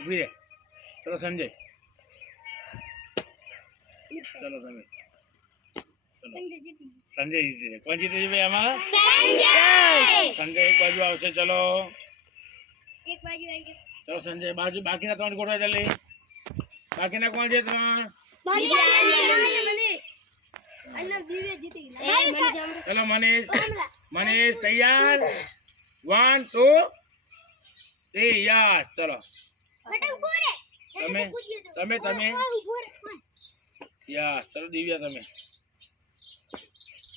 ઉભી રહે. ચલો સંજય, ચલો તમે. સંજય જીતે છે. કોણ જીતે છે ભાઈ આમાં? સંજય એક બાજુ આવશે. ચલો ચલો સંજય બાજુ. બાકીના 3 ગોઠવા જલ્દી. બાકીના કોણ છે 3? ચલો મનીષ. મનીષ તૈયાર? 1 2 3 યસ. ચલો તમે તમે તમે યસ. ચલો દિવ્યા તમે.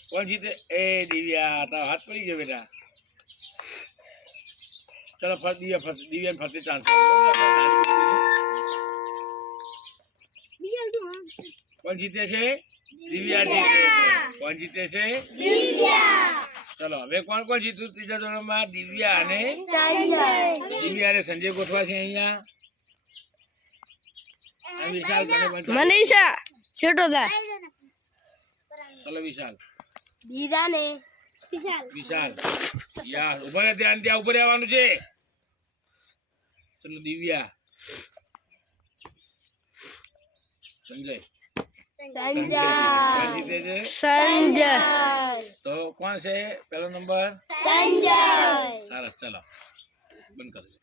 કોણ જીતે? એ દિવ્યા તારો હાથ પડી ગયો બેટા. ચલો ફરતી દિવ્યા ફરતે ચાન્સ. કોણ જીતે છે? દિવ્યા જીતે છે. કોણ જીતે છે? ચલો હવે કોણ કોણ જીતું ત્રીજા ધોરણમાં? દિવ્યા અને દિવ્યા અને સંજય ગોઠવા છે અહીંયા. વિશાલ મનીષા છોટો દા. ચલો વિશાલ. દીદા ને વિશાલ યાર ઉભા રહે. ધ્યાન ત્યાં ઉપર આવવાનું છે. ચલો દિવ્યા. સંજય. સંજય તો કોણ છે પહેલો નંબર? સંજય. સરસ. ચલો બંધ કરો.